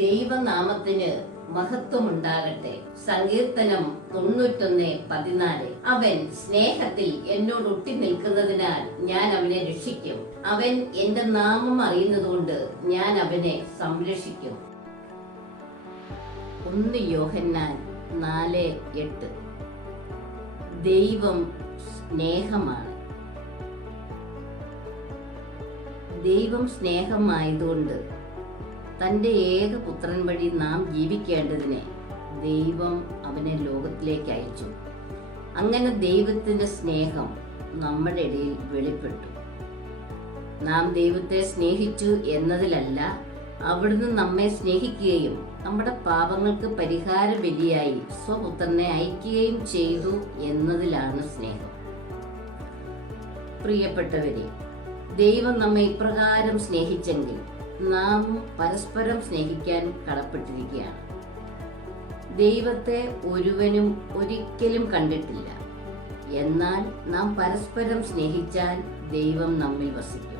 ദൈവനാമത്തിന് മഹത്വമുണ്ടാകട്ടെ. സങ്കീർത്തനം 91:14. അവൻ സ്നേഹത്തിൽ എന്നോട് ഒട്ടി നിൽക്കുന്നതിനാൽ ഞാൻ അവനെ രക്ഷിക്കും. അവൻ എന്റെ നാമം അറിയുന്നതുകൊണ്ട് ഞാൻ അവനെ സംരക്ഷിക്കും. 1 യോഹന്നാൻ 4:8. ദൈവം സ്നേഹമാണ്. ദൈവം സ്നേഹമായതുകൊണ്ട് തന്റെ ഏകപുത്രൻ വഴി നാം ജീവിക്കേണ്ടതിന് ദൈവം അവനെ ലോകത്തിലേക്ക് അയച്ചു. അങ്ങനെ ദൈവത്തിന്റെ സ്നേഹം നമ്മുടെ ഇടയിൽ വെളിപ്പെട്ടു. നാം ദൈവത്തെ സ്നേഹിച്ചു എന്നതിലല്ല, അവിടുന്ന് നമ്മെ സ്നേഹിക്കുകയും നമ്മുടെ പാപങ്ങൾക്ക് പരിഹാര ബലിയായി സ്വപുത്രനെ അയക്കുകയും ചെയ്തു എന്നതിലാണ് സ്നേഹം. പ്രിയപ്പെട്ടവരെ, ദൈവം നമ്മെ ഇപ്രകാരം സ്നേഹിച്ചെങ്കിൽ നാം പരസ്പരം സ്നേഹിക്കാൻ കടപ്പെട്ടിരിക്കുകയാണ്. ദൈവത്തെ ഒരുവനും ഒരിക്കലും കണ്ടിട്ടില്ല. എന്നാൽ നാം പരസ്പരം സ്നേഹിച്ചാൽ ദൈവം നമ്മിൽ വസിക്കും.